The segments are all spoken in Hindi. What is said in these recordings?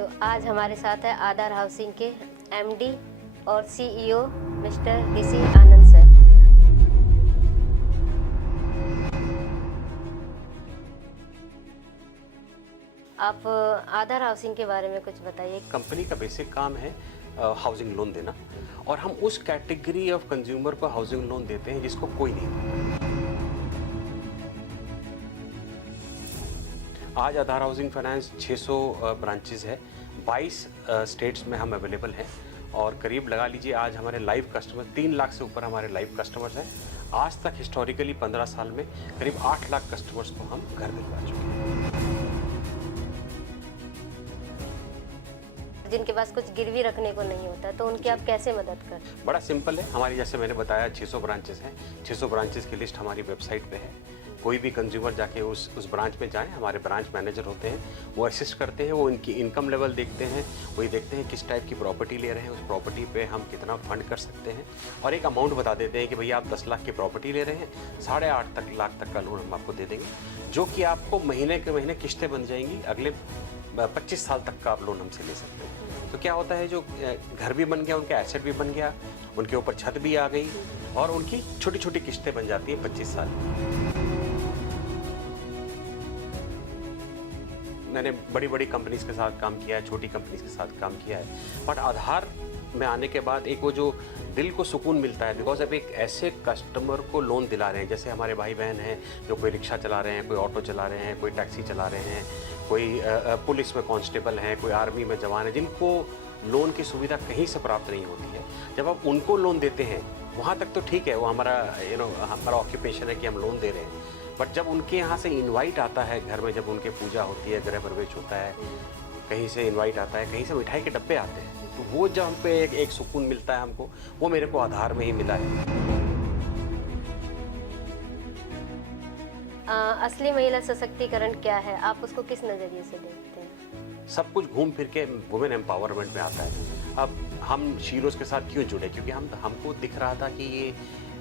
तो आज हमारे साथ है आधार हाउसिंग के एमडी और सीईओ मिस्टर ऋषि आनंद सर। आप आधार हाउसिंग के बारे में कुछ बताइए। कंपनी का बेसिक काम है हाउसिंग लोन देना, और हम उस कैटेगरी ऑफ कंज्यूमर को हाउसिंग लोन देते हैं जिसको कोई नहीं देता। आज आधार हाउसिंग फाइनेंस 600 ब्रांचेस है, 22 स्टेट्स में हम अवेलेबल हैं, और करीब लगा लीजिए आज हमारे लाइव कस्टमर 3 लाख से ऊपर हमारे लाइव कस्टमर्स हैं। आज तक हिस्टोरिकली 15 साल में करीब 8 लाख कस्टमर्स को हम घर दिलवा चुके हैं। जिनके पास कुछ गिरवी रखने को नहीं होता तो उनकी आप कैसे मदद करते हैं? बड़ा सिंपल है, हमारी जैसे मैंने बताया 600 ब्रांचेस हैं, 600 ब्रांचेस की लिस्ट हमारी वेबसाइट पे है। कोई भी कंज्यूमर जाके उस ब्रांच में जाएं, हमारे ब्रांच मैनेजर होते हैं, वो असिस्ट करते हैं, वो इनकी इनकम लेवल देखते हैं, वही देखते हैं किस टाइप की प्रॉपर्टी ले रहे हैं, उस प्रॉपर्टी पे हम कितना फंड कर सकते हैं, और एक अमाउंट बता देते हैं कि भैया आप 10 लाख की प्रॉपर्टी ले रहे हैं, 8.5 लाख तक का लोन हम आपको दे देंगे, जो कि आपको महीने के महीने किस्तें बन जाएंगी, अगले 25 साल तक का आप लोन हमसे ले सकते हैं। तो क्या होता है, जो घर भी बन गया, उनका एसेट भी बन गया, उनके ऊपर छत भी आ गई, और उनकी छोटी छोटी किस्तें बन जाती हैं 25 साल। मैंने बड़ी बड़ी कंपनीज के साथ काम किया है, छोटी कंपनीज के साथ काम किया है, बट आधार में आने के बाद एक वो जो दिल को सुकून मिलता है, बिकॉज अब एक ऐसे कस्टमर को लोन दिला रहे हैं, जैसे हमारे भाई बहन हैं जो कोई रिक्शा चला रहे हैं, कोई ऑटो चला रहे हैं, कोई टैक्सी चला रहे हैं, कोई पुलिस में कांस्टेबल हैं, कोई आर्मी में जवान है, जिनको लोन की सुविधा कहीं से प्राप्त नहीं होती है। जब आप उनको लोन देते हैं, वहाँ तक तो ठीक है, वो हमारा हमारा ऑक्यूपेशन है कि हम लोन दे रहे हैं, बट जब उनके यहाँ से इनवाइट आता है घर में, जब उनके पूजा होती है, गृह प्रवेश होता है, कहीं से इनवाइट आता है, कहीं से मिठाई के डब्बे आते हैं, तो वो जब हम पे एक सुकून मिलता है हमको, वो मेरे को आधार में ही मिला है। असली महिला सशक्तिकरण क्या है, आप उसको किस नज़रिए से देखते हैं? सब कुछ घूम फिर के वुमेन एम्पावरमेंट में आता है। अब हम शीरोज़ के साथ क्यों जुड़े, क्योंकि हमको दिख रहा था कि ये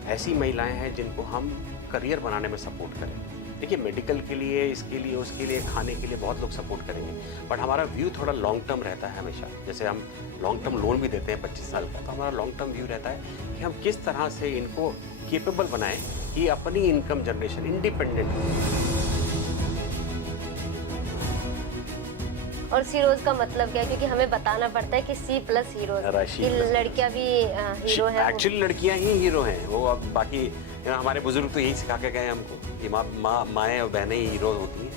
ऐसी महिलाएं हैं जिनको हम करियर बनाने में सपोर्ट करें। देखिए, मेडिकल के लिए, इसके लिए, उसके लिए, खाने के लिए बहुत लोग सपोर्ट करेंगे, बट हमारा व्यू थोड़ा लॉन्ग टर्म रहता है हमेशा। जैसे हम लॉन्ग टर्म लोन भी देते हैं 25 साल का, तो हमारा लॉन्ग टर्म व्यू रहता है कि हम किस तरह से इनको केपेबल बनाएं कि अपनी इनकम जनरेशन इंडिपेंडेंट हो। और सीरोज का मतलब क्या है, क्योंकि हमें बताना पड़ता है कि C+ हीरोज, कि लड़कियां भी हीरो हैं। एक्चुअली लड़कियां ही हीरो हैं, वो अब बाकी हमारे बुजुर्ग तो यही सिखा के गए हमको कि माएँ और बहनें ही हीरो होती हैं।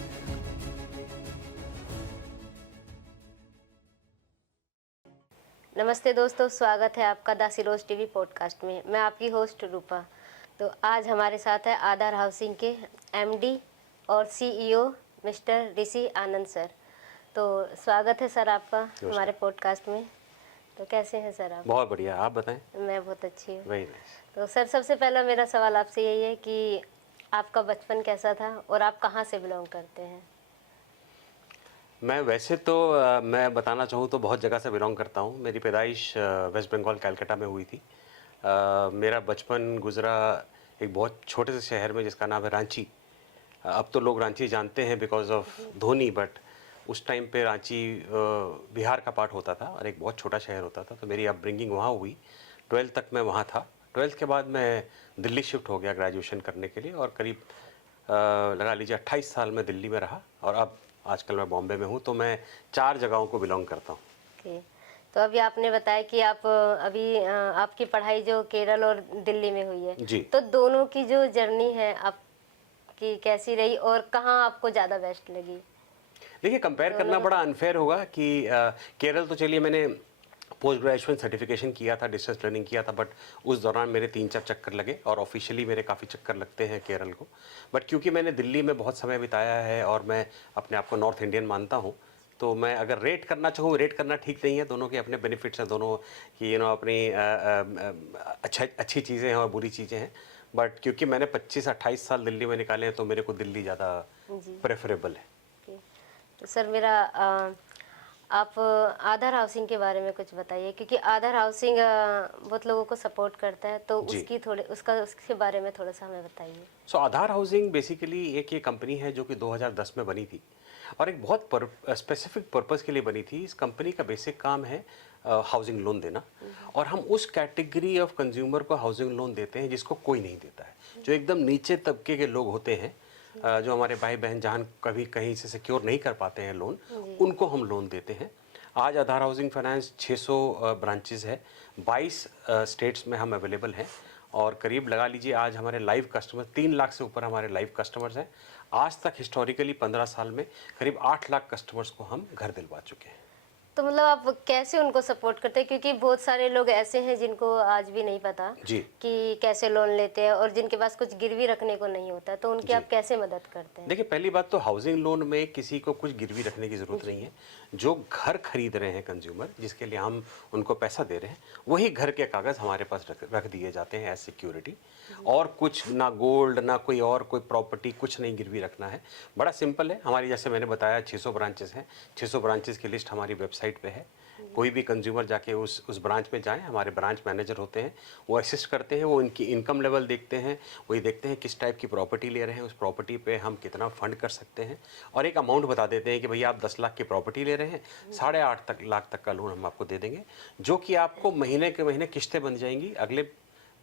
नमस्ते दोस्तों, स्वागत है आपका द सीरोज टीवी पॉडकास्ट में। मैं आपकी होस्ट रूपा। तो आज हमारे साथ है आधार हाउसिंग के एमडी और सीईओ मिस्टर ऋषि आनंद सर। तो स्वागत है सर आपका हमारे पॉडकास्ट में। तो कैसे हैं सर आप? बहुत बढ़िया, आप बताएं। मैं बहुत अच्छी हूँ। Very nice. तो सर, सबसे पहला मेरा सवाल आपसे यही है कि आपका बचपन कैसा था और आप कहाँ से बिलोंग करते हैं? मैं वैसे तो मैं बताना चाहूँ तो बहुत जगह से बिलोंग करता हूँ। मेरी पैदाइश वेस्ट बंगाल कलकत्ता में हुई थी। मेरा बचपन गुजरा एक बहुत छोटे से शहर में जिसका नाम है रांची। अब तो लोग रांची जानते हैं बिकॉज ऑफ धोनी, बट उस टाइम पे रांची बिहार का पार्ट होता था और एक बहुत छोटा शहर होता था। तो मेरी अपब्रिंगिंग वहाँ हुई, 12th तक मैं वहाँ था। 12th के बाद मैं दिल्ली शिफ्ट हो गया ग्रेजुएशन करने के लिए, और करीब लगा लीजिए 28 साल में दिल्ली में रहा, और अब आजकल मैं बॉम्बे में हूँ। तो मैं 4 जगहों को बिलोंग करता हूँ। ओके। तो अभी आपने बताया कि आप अभी आपकी पढ़ाई जो केरल और दिल्ली में हुई है जी। तो दोनों की जो जर्नी है आपकी कैसी रही और कहाँ आपको ज़्यादा बेस्ट लगी? देखिए, कंपेयर करना बड़ा अनफेयर होगा कि केरल तो चलिए मैंने पोस्ट ग्रेजुएशन सर्टिफिकेशन किया था, डिस्टेंस लर्निंग किया था, बट उस दौरान मेरे 3-4 चक्कर लगे, और ऑफिशियली मेरे काफ़ी चक्कर लगते हैं केरल को। बट क्योंकि मैंने दिल्ली में बहुत समय बिताया है और मैं अपने आप को नॉर्थ इंडियन मानता हूँ, तो मैं अगर रेट करना चाहूँ, रेट करना ठीक नहीं है, दोनों के अपने बेनिफिट्स हैं, दोनों की अपनी अच्छी चीज़ें हैं और बुरी चीज़ें हैं। बट क्योंकि मैंने 25-28 साल दिल्ली में निकाले हैं, तो मेरे को दिल्ली ज़्यादा प्रेफरेबल है। तो सर, मेरा आप आधार हाउसिंग के बारे में कुछ बताइए, क्योंकि आधार हाउसिंग बहुत लोगों को सपोर्ट करता है, तो उसके बारे में थोड़ा सा हमें बताइए। आधार हाउसिंग बेसिकली एक ये कंपनी है जो कि 2010 में बनी थी। और एक बहुत स्पेसिफिक पर्पस के लिए बनी थी। इस कंपनी का बेसिक काम है हाउसिंग लोन देना, और हम उस कैटेगरी ऑफ कंज्यूमर को हाउसिंग लोन देते हैं जिसको कोई नहीं देता है, जो एकदम नीचे तबके के लोग होते हैं, जो हमारे भाई बहन जहाँ कभी कहीं से सिक्योर नहीं कर पाते हैं लोन, उनको हम लोन देते हैं। आज आधार हाउसिंग फाइनेंस 600 ब्रांचेस है, 22 स्टेट्स में हम अवेलेबल हैं, और करीब लगा लीजिए आज हमारे लाइव कस्टमर 3 लाख से ऊपर हमारे लाइव कस्टमर्स हैं। आज तक हिस्टोरिकली 15 साल में करीब 8 लाख कस्टमर्स को हम घर दिलवा चुके हैं। तो मतलब आप कैसे उनको सपोर्ट करते हैं, क्योंकि बहुत सारे लोग ऐसे हैं जिनको आज भी नहीं पता जी कि कैसे लोन लेते हैं, और जिनके पास कुछ गिरवी रखने को नहीं होता, तो उनकी आप कैसे मदद करते हैं? देखिए, पहली बात तो हाउसिंग लोन में किसी को कुछ गिरवी रखने की ज़रूरत नहीं है। जो घर खरीद रहे हैं कंज्यूमर, जिसके लिए हम उनको पैसा दे रहे हैं, वही घर के कागज़ हमारे पास रख दिए जाते हैं एज सिक्योरिटी, और कुछ ना गोल्ड ना कोई और कोई प्रॉपर्टी, कुछ नहीं गिरवी रखना है। बड़ा सिंपल है। हमारी, जैसे मैंने बताया, 600 ब्रांचेस हैं। 600 ब्रांचेस की लिस्ट हमारी वेबसाइट पे है। कोई भी कंज्यूमर जाके उस ब्रांच में जाएं, हमारे ब्रांच मैनेजर होते हैं, वो असिस्ट करते हैं, वो इनकी इनकम लेवल देखते हैं, वही देखते हैं किस टाइप की प्रॉपर्टी ले रहे हैं, उस प्रॉपर्टी पे हम कितना फंड कर सकते हैं, और एक अमाउंट बता देते हैं कि भैया आप 10 लाख की प्रॉपर्टी ले रहे हैं, 8.5 लाख तक का लोन हम आपको दे देंगे, जो कि आपको महीने के महीने किस्तें बन जाएंगी, अगले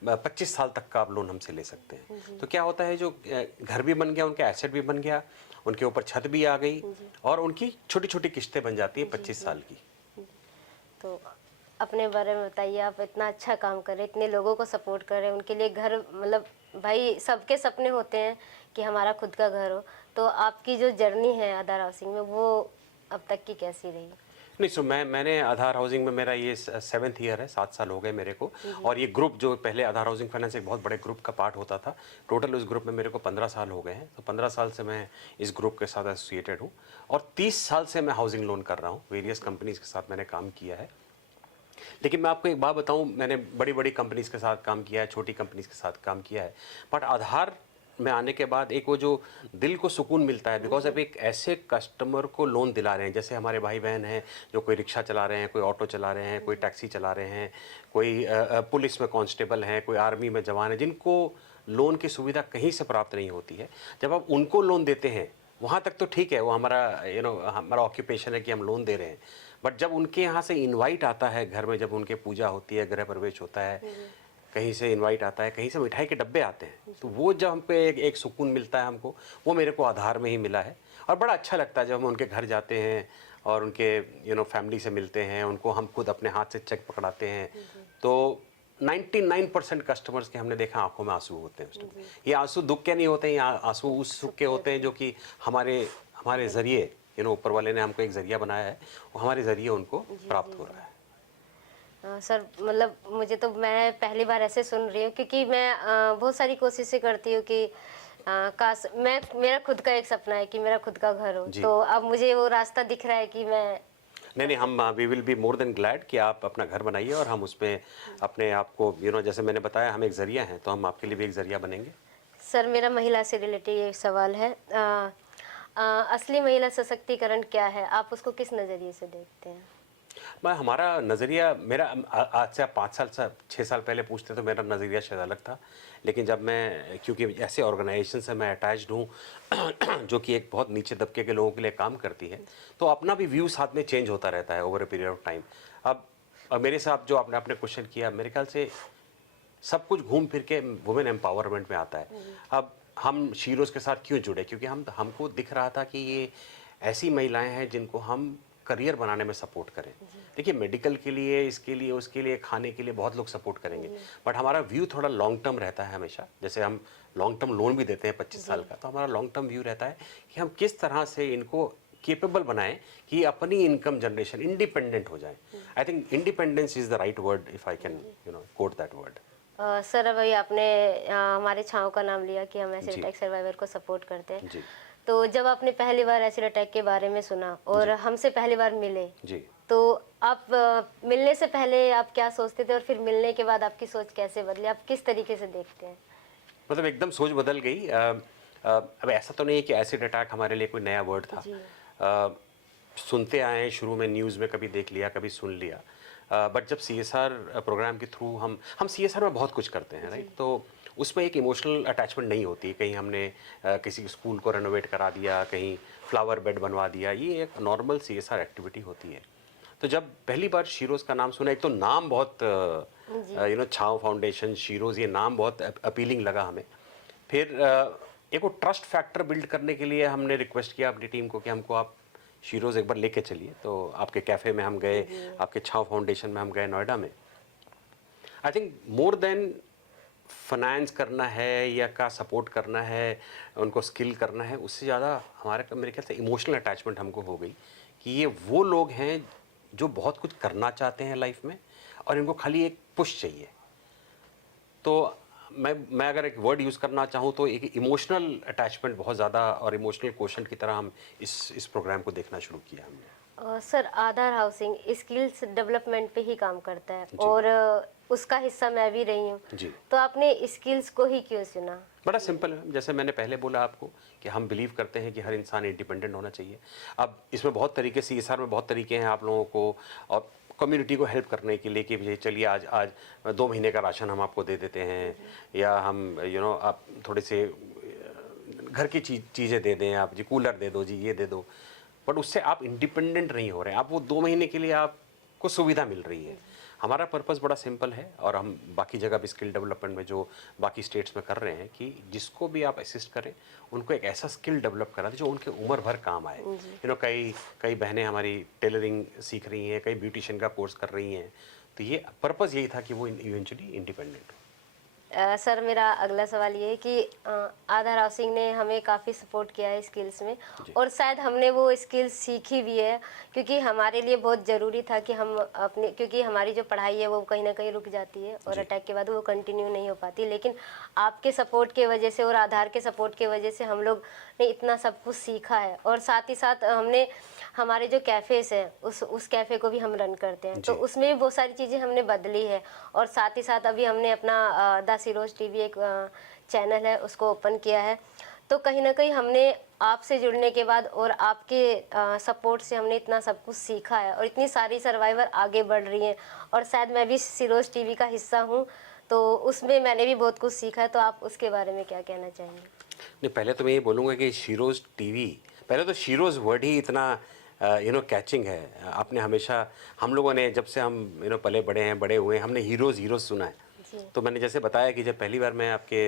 25 साल तक का आप लोन हमसे ले सकते हैं। तो क्या होता है, जो घर भी बन गया, उनका एसेट भी बन गया, उनके ऊपर छत भी आ गई, और उनकी छोटी छोटी किस्तें बन जाती हैं 25 साल की। तो अपने बारे में बताइए, आप इतना अच्छा काम कर रहे हैं, इतने लोगों को सपोर्ट कर रहे हैं, उनके लिए घर, मतलब भाई सबके सपने होते हैं कि हमारा खुद का घर हो, तो आपकी जो जर्नी है आधार हाउसिंग में, वो अब तक की कैसी रही? नहीं, सो मैंने आधार हाउसिंग में, मेरा ये 7th ईयर है, 7 साल हो गए मेरे को। और ये ग्रुप, जो पहले आधार हाउसिंग फाइनेंस एक बहुत बड़े ग्रुप का पार्ट होता था, टोटल उस ग्रुप में मेरे को 15 साल हो गए हैं। तो 15 साल से मैं इस ग्रुप के साथ एसोसिएटेड हूँ, और 30 साल से मैं हाउसिंग लोन कर रहा हूँ। वेरियस कंपनीज़ के साथ मैंने काम किया है। लेकिन मैं आपको एक बात बताऊं, मैंने बड़ी बड़ी कंपनीज़ के साथ काम किया है, छोटी कंपनीज़ के साथ काम किया है, बट आधार में आने के बाद एक वो जो दिल को सुकून मिलता है, बिकॉज अब एक ऐसे कस्टमर को लोन दिला रहे हैं, जैसे हमारे भाई बहन हैं जो कोई रिक्शा चला रहे हैं, कोई ऑटो चला रहे हैं, कोई टैक्सी चला रहे हैं, कोई पुलिस में कांस्टेबल हैं, कोई आर्मी में जवान है, जिनको लोन की सुविधा कहीं से प्राप्त नहीं होती है। जब आप उनको लोन देते हैं, वहाँ तक तो ठीक है, वो हमारा हमारा ऑक्यूपेशन है कि हम लोन दे रहे हैं, बट जब उनके यहाँ से इनवाइट आता है घर में, जब उनके पूजा होती है, गृह प्रवेश होता है, कहीं से इनवाइट आता है, कहीं से मिठाई के डब्बे आते हैं, तो वो जब हम पे एक सुकून मिलता है हमको, वो मेरे को आधार में ही मिला है। और बड़ा अच्छा लगता है जब हम उनके घर जाते हैं और उनके फैमिली से मिलते हैं, उनको हम खुद अपने हाथ से चेक पकड़ाते हैं, तो 99% कस्टमर्स के हमने देखा आंखों में आंसू होते हैं उस टाइम। ये आंसू दुख के नहीं होते हैं, ये आंसू उस सुख के होते हैं जो कि हमारे ज़रिए ऊपर वाले ने हमको एक ज़रिया बनाया है, वो हमारे ज़रिए उनको प्राप्त हो रहा है। सर, मतलब मुझे तो, मैं पहली बार ऐसे सुन रही हूँ, क्योंकि मैं बहुत सारी कोशिशें करती हूँ कि काश मेरा खुद का एक सपना है कि मेरा खुद का घर हो, तो अब मुझे वो रास्ता दिख रहा है कि मैं नहीं, हम we will be more than glad कि आप अपना घर बनाइए, और हम उसमें अपने आप को जैसे मैंने बताया, हम एक ज़रिया हैं, तो हम आपके लिए भी एक ज़रिया बनेंगे। सर, मेरा महिला से रिलेटेड ये सवाल है, असली महिला सशक्तिकरण क्या है? आप उसको किस नज़रिए से देखते हैं? हमारा नज़रिया, मेरा आज से आप 6 साल पहले पूछते तो मेरा नज़रिया शायद अलग था, लेकिन जब मैं, क्योंकि ऐसे ऑर्गेनाइजेशन से मैं अटैच्ड हूँ जो कि एक बहुत नीचे तबके के लोगों के लिए काम करती है, तो अपना भी व्यू साथ में चेंज होता रहता है over a period of time. अब मेरे साथ जो आपने क्वेश्चन किया, मेरे ख्याल से सब कुछ घूम फिर के वुमेन एम्पावरमेंट में आता है। अब हम शीरोज़ के साथ क्यों जुड़े? क्योंकि हमको दिख रहा था कि ये ऐसी महिलाएं हैं जिनको हम करियर बनाने में सपोर्ट करें। देखिए, मेडिकल के लिए, इसके लिए, उसके लिए, खाने के लिए बहुत लोग सपोर्ट करेंगे, बट हमारा व्यू थोड़ा लॉन्ग टर्म रहता है हमेशा। जैसे हम लॉन्ग टर्म लोन भी देते हैं 25 साल का, तो हमारा लॉन्ग टर्म व्यू रहता है कि हम किस तरह से इनको केपेबल बनाएं कि अपनी इनकम जनरेशन इंडिपेंडेंट हो जाए। I think independence is the right word, if I can coat that word. Sir, अभी आपने हमारे छाँव का नाम लिया कि हम एसिड अटैक सर्वाइवर को सपोर्ट करते हैं जी। तो जब आपने पहली बार एसिड अटैक के बारे में सुना और हमसे पहली बार मिले जी, तो आप मिलने से पहले आप क्या सोचते थे और फिर मिलने के बाद आपकी सोच कैसे बदली? आप किस तरीके से देखते हैं? मतलब एकदम सोच बदल गई। अब ऐसा तो नहीं है कि एसिड अटैक हमारे लिए कोई नया वर्ड था। सुनते आए हैं, शुरू में न्यूज़ में कभी देख लिया, कभी सुन लिया, बट जब CSR प्रोग्राम के थ्रू हम CSR में बहुत कुछ करते हैं, राइट? तो उसमें एक इमोशनल अटैचमेंट नहीं होती। कहीं हमने किसी स्कूल को रेनोवेट करा दिया, कहीं फ्लावर बेड बनवा दिया, ये एक नॉर्मल CSR एक्टिविटी होती है। तो जब पहली बार शीरोज़ का नाम सुना, एक तो नाम बहुत छाँव फाउंडेशन, शीरोज़, ये नाम बहुत अपीलिंग लगा हमें। फिर एक वो ट्रस्ट फैक्टर बिल्ड करने के लिए हमने रिक्वेस्ट किया अपनी टीम को कि हमको आप शीरोज़ एक बार लेके चलिए। तो आपके कैफ़े में हम गए, आपके छाँव फाउंडेशन में हम गए नोएडा में। I think more than finance करना है या का सपोर्ट करना है, उनको स्किल करना है, उससे ज़्यादा हमारे मेरे ख्याल से इमोशनल अटैचमेंट हमको हो गई कि ये वो लोग हैं जो बहुत कुछ करना चाहते हैं लाइफ में और इनको खाली एक पुश चाहिए। तो मैं अगर एक वर्ड यूज़ करना चाहूँ तो एक इमोशनल अटैचमेंट बहुत ज़्यादा और इमोशनल क्वोशंट की तरह हम इस प्रोग्राम को देखना शुरू किया हमने। सर, आधार हाउसिंग स्किल्स डेवलपमेंट पे ही काम करता है और उसका हिस्सा मैं भी रही हूँ जी। तो आपने स्किल्स को ही क्यों चुना? बड़ा सिंपल है, जैसे मैंने पहले बोला आपको कि हम बिलीव करते हैं कि हर इंसान इंडिपेंडेंट होना चाहिए। अब इसमें बहुत तरीके से, CSR में बहुत तरीके हैं आप लोगों को और कम्युनिटी को हेल्प करने के लिए कि चलिए आज 2 महीने का राशन हम आपको दे देते हैं, या हम आप थोड़े से घर की चीज़ें दे दें, आप जी कूलर दे दो, जी ये दे दो। बट उससे आप इंडिपेंडेंट नहीं हो रहे हैं, आप वो 2 महीने के लिए आपको सुविधा मिल रही है। हमारा पर्पस बड़ा सिंपल है और हम बाकी जगह भी स्किल डेवलपमेंट में जो बाकी स्टेट्स में कर रहे हैं कि जिसको भी आप असिस्ट करें उनको एक ऐसा स्किल डेवलप करा दें जो उनके उम्र भर काम आए। कई बहनें हमारी टेलरिंग सीख रही हैं, कई ब्यूटिशियन का कोर्स कर रही हैं। तो ये पर्पस यही था कि वो इवेंचुअली इंडिपेंडेंट हो। सर, मेरा अगला सवाल ये है कि आधार हाउसिंग ने हमें काफ़ी सपोर्ट किया है स्किल्स में और शायद हमने वो स्किल्स सीखी भी है क्योंकि हमारे लिए बहुत ज़रूरी था कि हम अपने, क्योंकि हमारी जो पढ़ाई है वो कहीं ना कहीं रुक जाती है और अटैक के बाद वो कंटिन्यू नहीं हो पाती। लेकिन आपके सपोर्ट के वजह से और आधार के सपोर्ट के वजह से हम लोग ने इतना सब कुछ सीखा है और साथ ही साथ हमने हमारे जो कैफ़ेज़ हैं उस कैफ़े को भी हम रन करते हैं तो उसमें भी बहुत सारी चीज़ें हमने बदली है। और साथ ही साथ अभी हमने अपना द सिरोज टीवी एक चैनल है उसको ओपन किया है। तो कहीं ना कहीं हमने आपसे जुड़ने के बाद और आपके सपोर्ट से हमने इतना सब कुछ सीखा है और इतनी सारी सर्वाइवर आगे बढ़ रही हैं और शायद मैं भी सिरोज टीवी का हिस्सा हूँ तो उसमें मैंने भी बहुत कुछ सीखा है। तो आप उसके बारे में क्या कहना चाहेंगे? नहीं, पहले तो मैं ये बोलूँगा कि शीरोज़ टीवी, पहले तो शीरोज़ वर्ड ही इतना कैचिंग है। आपने हमेशा, हम लोगों ने जब से हम पले बड़े हैं, बड़े हुए हैं, हमने हीरोज़ सुना है। तो मैंने जैसे बताया कि जब पहली बार मैं आपके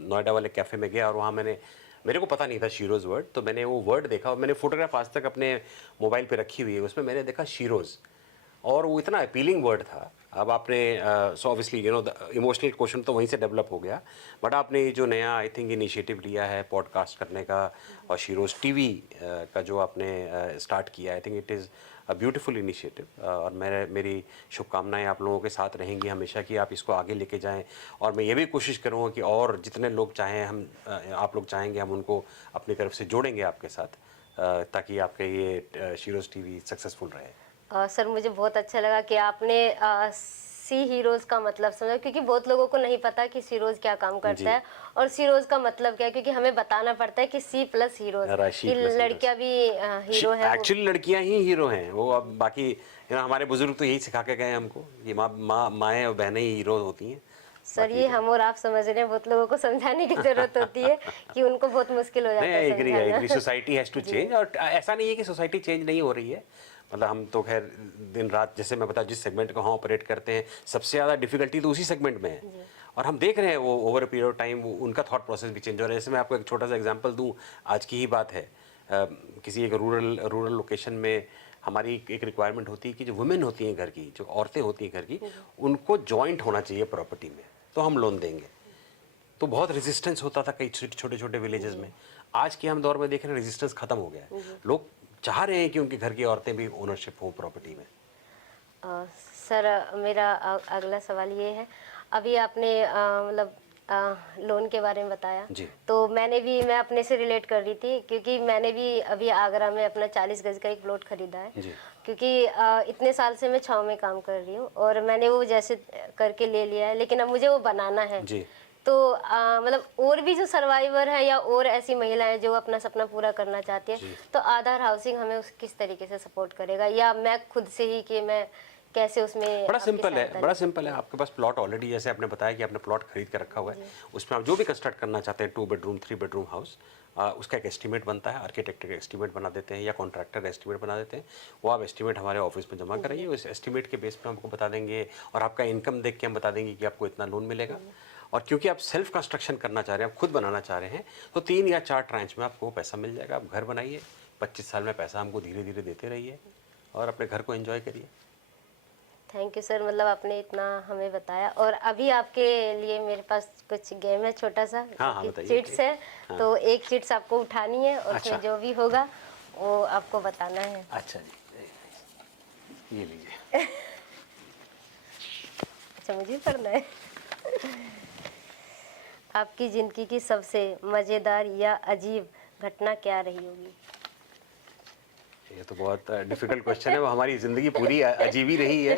नोएडा वाले कैफ़े में गया और वहाँ मेरे को पता नहीं था शीरोज़ वर्ड, तो मैंने वो वर्ड देखा और मैंने फ़ोटोग्राफ आज तक अपने मोबाइल पे रखी हुई है, उसमें मैंने देखा शीरोज़ और वो इतना अपीलिंग वर्ड था। अब आपने सो ऑब्वियसली इमोशनल क्वेश्चन तो वहीं से डेवलप हो गया, बट आपने जो नया आई थिंक इनिशिएटिव लिया है पॉडकास्ट करने का और शीरोज़ टीवी का जो आपने स्टार्ट किया, I think it is a beautiful initiative और मेरी शुभकामनाएं आप लोगों के साथ रहेंगी हमेशा कि आप इसको आगे लेके जाएं। और मैं ये भी कोशिश करूँगा कि और जितने लोग चाहें, आप लोग चाहेंगे, हम उनको अपनी तरफ से जोड़ेंगे आपके साथ ताकि आपके ये शीरोज़ टीवी सक्सेसफुल रहे। सर, मुझे बहुत अच्छा लगा कि आपने सी हीरोज़ का मतलब समझा क्योंकि बहुत लोगों को नहीं पता कि सीरोज़ क्या काम करता है और सीरोज़ का मतलब क्या है, क्योंकि हमें बताना पड़ता है कि सी प्लस हीरोज़ कि लड़कियां भी हीरो हैं। एक्चुअली लड़कियां ही हीरो हैं वो। अब बाकी हमारे बुजुर्ग तो यही सिखा के गए हमको, ये माएँ और बहनें ही हीरो होती हैं। सर, ये हम और आप समझ रहे हैं, बहुत लोगों को समझाने की जरूरत होती है कि उनको बहुत मुश्किल हो जाता है समझाना। सोसाइटी हैज़ टू चेंज और ऐसा नहीं है कि सोसाइटी चेंज नहीं हो रही है। मतलब हम तो खैर दिन रात, जैसे मैं बता, जिस सेगमेंट को हम ऑपरेट करते हैं सबसे ज़्यादा डिफिकल्टी तो उसी सेगमेंट में है और हम देख रहे हैं वो over a period of time उनका थॉट प्रोसेस भी चेंज हो रहा है। जैसे मैं आपको एक छोटा सा एग्जांपल दूं, आज की ही बात है, किसी एक रूरल लोकेशन में हमारी एक रिक्वायरमेंट होती है कि जो वुमेन होती हैं घर की, जो औरतें होती हैं घर की, उनको जॉइंट होना चाहिए प्रॉपर्टी में, तो हम लोन देंगे। तो बहुत रेजिस्टेंस होता था कई छोटे छोटे विलेजेस में। आज के हम दौर में देख रहे हैं रेजिस्टेंस खत्म हो गया है, लोग चाह रहे हैं कि उनके घर की औरतें भी ओनरशिप हो प्रॉपर्टी में। सर, मेरा अगला सवाल ये है, अभी आपने मतलब लोन के बारे में बताया तो मैं अपने से रिलेट कर रही थी क्योंकि मैंने भी अभी आगरा में अपना 40 गज का एक प्लॉट खरीदा है क्योंकि इतने साल से मैं छाँव में काम कर रही हूँ और मैंने वो जैसे करके ले लिया है, लेकिन अब मुझे वो बनाना है। तो मतलब और भी जो सर्वाइवर है या और ऐसी महिलाएं जो अपना सपना पूरा करना चाहती है, तो आधार हाउसिंग हमें किस तरीके से सपोर्ट करेगा, या मैं खुद से ही कि मैं कैसे उसमें बड़ा आपकी सिंपल है, सहायता बड़ा ले सिंपल है। सकते आपके पास प्लॉट ऑलरेडी, जैसे आपने बताया कि आपने प्लॉट खरीद के रखा हुआ है, उसमें आप जो भी कंस्ट्रक्ट करना चाहते हैं, 2 बेडरूम 3 बेडरूम हाउस, उसका एक एस्टीमेट बनता है, आर्किटेक्ट का एस्टीमेट बना देते हैं या कॉन्ट्रैक्टर एस्टीमेट बना देते हैं। वो आप एस्टीमेट हमारे ऑफिस में जमा कराइए, उस एस्टीमेट के बेस पे हमको बता देंगे और आपका इनकम देख के हम बता देंगे कि आपको इतना लोन मिलेगा। और क्योंकि आप सेल्फ कंस्ट्रक्शन करना चाह रहे हैं, आप खुद बनाना चाह रहे हैं, तो 3 या 4 ट्रांच में आपको पैसा मिल जाएगा। आप घर बनाइए, 25 साल में पैसा हमको धीरे धीरे देते रहिए और अपने घर को एंजॉय करिए। थैंक यू सर, मतलब आपने इतना हमें बताया। और अभी आपके लिए मेरे पास कुछ गेम है छोटा सा, हाँ, हाँ, जो कि बताइए। चिट्स है। हाँ। तो एक चिट्स आपको उठानी है और अच्छा। उसमें जो भी होगा वो आपको बताना है। अच्छा जी, ये लीजिए। अच्छा, मुझे पढ़ना है। आपकी ज़िंदगी की सबसे मज़ेदार या अजीब घटना क्या रही होगी? ये तो बहुत डिफिकल्ट क्वेश्चन है। वो हमारी ज़िंदगी पूरी अजीब ही रही है।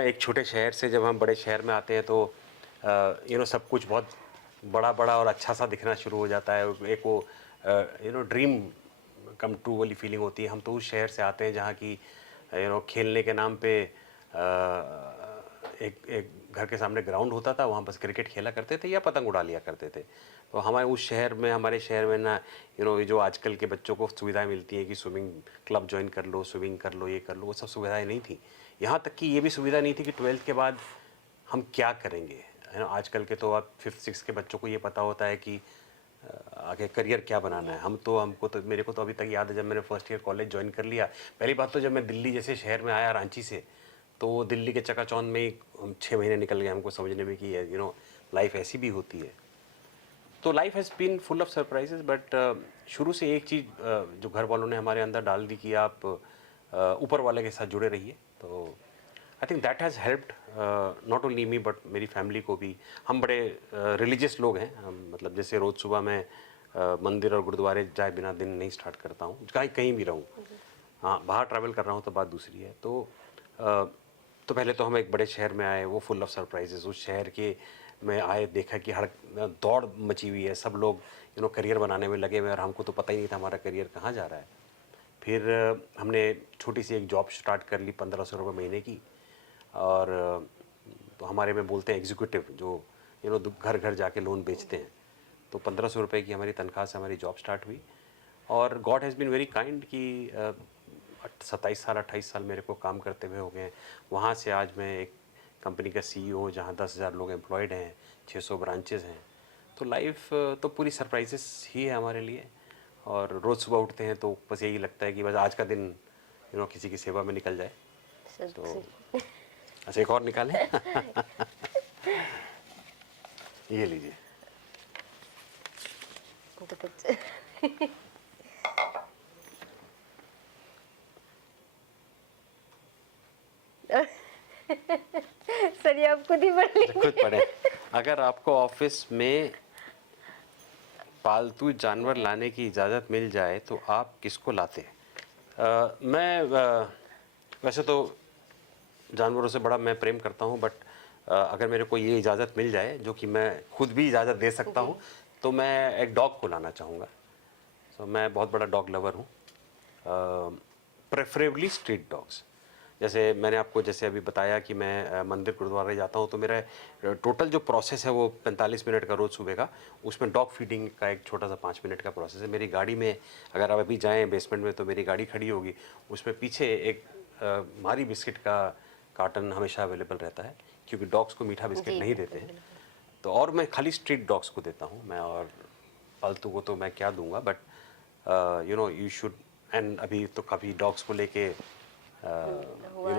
एक छोटे शहर से जब हम बड़े शहर में आते हैं तो सब कुछ बहुत बड़ा बड़ा और अच्छा सा दिखना शुरू हो जाता है। एक वो ड्रीम कम ट्रू वाली फीलिंग होती है। हम तो उस शहर से आते हैं जहाँ की खेलने के नाम पे एक घर के सामने ग्राउंड होता था, वहाँ बस क्रिकेट खेला करते थे या पतंग उड़ा लिया करते थे। तो हमारे शहर में ना ये जो आजकल के बच्चों को सुविधाएं मिलती हैं कि स्विमिंग क्लब ज्वाइन कर लो, स्विमिंग कर लो, ये कर लो, वो सब सुविधाएं नहीं थी। यहाँ तक कि ये भी सुविधा नहीं थी कि 12th के बाद हम क्या करेंगे। आजकल के तो आप 5th 6th के बच्चों को ये पता होता है कि आगे करियर क्या बनाना है। मेरे को तो अभी तक याद है, जब मैंने फर्स्ट ईयर कॉलेज ज्वाइन कर लिया, पहली बात तो जब मैं दिल्ली जैसे शहर में आया रांची से, तो दिल्ली के चकाचौंध में ही 6 महीने निकल गए हमको समझने में कि लाइफ ऐसी भी होती है। तो life has been full of surprises, but शुरू से एक चीज़ जो घर वालों ने हमारे अंदर डाल दी कि आप ऊपर वाले के साथ जुड़े रहिए। तो I think that has helped not only me but मेरी फैमिली को भी। हम बड़े रिलीजियस लोग हैं। मतलब जैसे रोज़ सुबह मैं मंदिर और गुरुद्वारे जाए बिना दिन नहीं स्टार्ट करता हूँ, कहीं भी रहूँ। हाँ, बाहर ट्रैवल कर रहा हूँ तो बात दूसरी है। तो पहले तो हम एक बड़े शहर में आए, वो फुल ऑफ सरप्राइजेस। उस शहर के में आए, देखा कि हर दौड़ मची हुई है, सब लोग करियर बनाने में लगे हुए हैं और हमको तो पता ही नहीं था हमारा करियर कहाँ जा रहा है। फिर हमने छोटी सी एक जॉब स्टार्ट कर ली 1500 रुपये महीने की। और तो हमारे में बोलते हैं एग्जीक्यूटिव, जो घर घर जाके लोन बेचते हैं। तो 1500 रुपये की हमारी तनख्वाह से हमारी जॉब स्टार्ट हुई। और God has been very kind कि 27 साल 28 साल मेरे को काम करते हुए हो गए। वहाँ से आज मैं एक कंपनी का CEO हूँ जहाँ 10,000 लोग एम्प्लॉयड हैं, 600 ब्रांचेज़ हैं। तो लाइफ तो पूरी सरप्राइजेस ही है हमारे लिए। और रोज़ सुबह उठते हैं तो बस यही लगता है कि बस आज का दिन किसी की सेवा में निकल जाए। तो अच्छा, एक और निकालें। ये लीजिए। सर, ये आप खुद ही पढ़ लीजिए। खुद पढ़ें। अगर आपको ऑफिस में पालतू जानवर लाने की इजाज़त मिल जाए तो आप किसको लाते? वैसे तो जानवरों से बड़ा मैं प्रेम करता हूँ, बट अगर मेरे को ये इजाज़त मिल जाए, जो कि मैं खुद भी इजाज़त दे सकता हूँ, तो मैं एक डॉग को लाना चाहूँगा। मैं बहुत बड़ा डॉग लवर हूँ, प्रेफरेबली स्ट्रीट डॉग्स। जैसे मैंने आपको जैसे अभी बताया कि मैं मंदिर गुरुद्वारे जाता हूँ, तो मेरा टोटल जो प्रोसेस है वो 45 मिनट का रोज़ सुबह का। उसमें डॉग फीडिंग का एक छोटा सा 5 मिनट का प्रोसेस है। मेरी गाड़ी में, अगर आप अभी जाएँ बेसमेंट में तो मेरी गाड़ी खड़ी होगी, उसमें पीछे एक मारी बिस्किट का कार्टन हमेशा अवेलेबल रहता है, क्योंकि डॉग्स को मीठा बिस्किट नहीं देते हैं। तो और मैं खाली स्ट्रीट डॉग्स को देता हूँ मैं, और पालतू को तो मैं क्या दूंगा। But you should. एंड अभी तो काफ़ी डॉग्स को लेके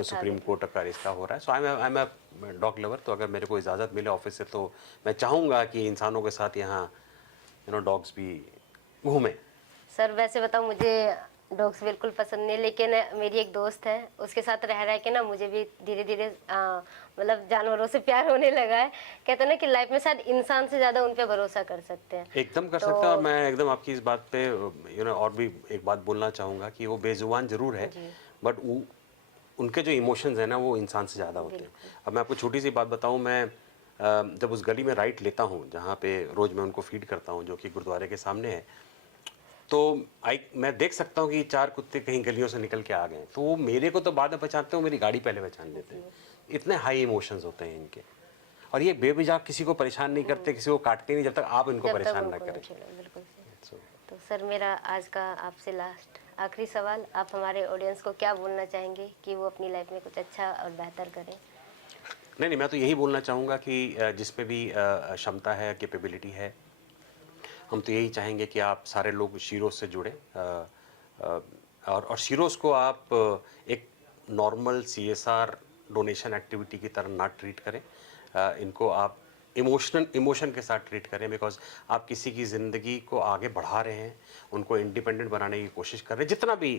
सुप्रीम कोर्ट का रिश्ता हो रहा है। So I am a dog lover. तो अगर मेरे को इजाज़त मिले ऑफिस से तो मैं चाहूँगा कि इंसानों के साथ यहाँ डॉग्स भी घूमें। सर, वैसे बताओ, मुझे डॉग्स बिल्कुल पसंद नहीं, लेकिन मेरी एक दोस्त है, उसके साथ रह के ना मुझे भी धीरे धीरे मतलब जानवरों से प्यार होने लगा है। कहते हैं ना कि लाइफ में शायद इंसान से ज़्यादा उन पे भरोसा कर सकते हैं। एकदम कर सकते हैं। और मैं एकदम आपकी इस बात पे और भी एक बात बोलना चाहूँगा कि वो बेजुबान ज़रूर है, बट उनके जो इमोशंस हैं ना, वो इंसान से ज़्यादा होते हैं। अब मैं आपको छोटी सी बात बताऊँ, मैं जब उस गली में राइट लेता हूँ जहाँ पे रोज़ मैं उनको फीड करता हूँ, जो कि गुरुद्वारे के सामने है, तो मैं देख सकता हूँ कि 4 कुत्ते कहीं गलियों से निकल के आ गए हैं, तो वो मेरे को तो बाद में पहचानते हो, मेरी गाड़ी पहले पहचान लेते हैं। इतने हाई इमोशंस होते हैं इनके, और ये बेवजह किसी को परेशान नहीं करते, किसी को काटते नहीं जब तक आप इनको जब तक परेशान ना उनको करें। नहीं छेड़ो, बिल्कुल सर। So, तो सर मेरा आज का आपसे लास्ट आखिरी सवाल, आप हमारे ऑडियंस को क्या बोलना चाहेंगे कि वो अपनी लाइफ में कुछ अच्छा और बेहतर करें? नहीं, मैं तो यही बोलना चाहूँगा कि जिसमें भी क्षमता है, कैपेबिलिटी है, हम तो यही चाहेंगे कि आप सारे लोग शीरोज़ से जुड़ें, और शीरोज़ को आप एक नॉर्मल सीएसआर डोनेशन एक्टिविटी की तरह ना ट्रीट करें। इनको आप इमोशन के साथ ट्रीट करें, बिकॉज़ आप किसी की ज़िंदगी को आगे बढ़ा रहे हैं, उनको इंडिपेंडेंट बनाने की कोशिश कर रहे हैं। जितना भी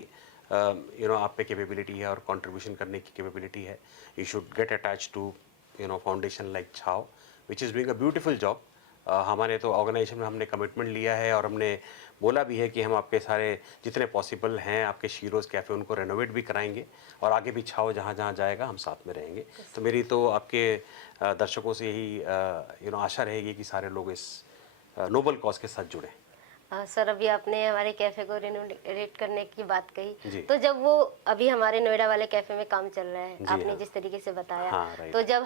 आप में कैपेबिलिटी है और कंट्रीब्यूशन करने की कैपेबिलिटी है, you should get attached to foundation like Chhaav, which is doing a beautiful job. हमारे तो ऑर्गेनाइजेशन में हमने कमिटमेंट लिया है और हमने बोला भी है कि हम आपके सारे जितने पॉसिबल हैं आपके शीरोज़ कैफ़े उनको रेनोवेट भी कराएंगे, और आगे भी छाव जहाँ जहाँ जाएगा हम साथ में रहेंगे। तो मेरी तो आपके दर्शकों से यही आशा रहेगी कि सारे लोग इस नोबल कॉज के साथ जुड़ें। सर अभी आपने हमारे कैफ़े को रिनोवेट करने की बात जी। कही, तो जब वो अभी हमारे नोएडा वाले कैफ़े में काम चल रहा है, जी आपने हाँ। जिस तरीके से बताया, हाँ, राइट। तो जब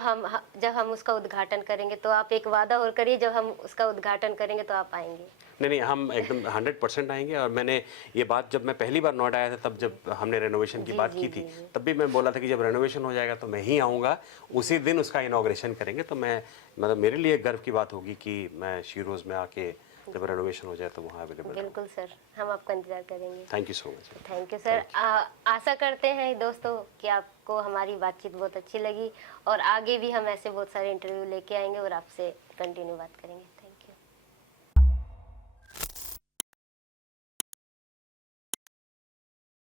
हम उसका उद्घाटन करेंगे तो आप एक वादा और करिए, जब हम उसका उद्घाटन करेंगे तो आप आएंगे। नहीं, हम एकदम 100% आएँगे। और मैंने ये बात जब मैं पहली बार नोएडा आया था, तब जब हमने रेनोवेशन की जी, बात जी, की जी, थी, जी। तब भी मैं बोला था कि जब रेनोवेशन हो जाएगा तो मैं ही आऊँगा, उसी दिन उसका इनॉग्रेशन करेंगे। तो मैं मतलब मेरे लिए गर्व की बात होगी कि मैं शीरोज़ में आके जब रेनोवेशन हो जाए तो वहाँ अवेलेबल रहूँ। बिल्कुल सर, हम आपका इंतज़ार करेंगे। Thank you so much. Thank you sir. आशा करते हैं दोस्तों कि आपको हमारी बातचीत बहुत अच्छी लगी, और आगे भी हम ऐसे बहुत सारे इंटरव्यू लेके आएंगे और आपसे कंटिन्यू बात करेंगे।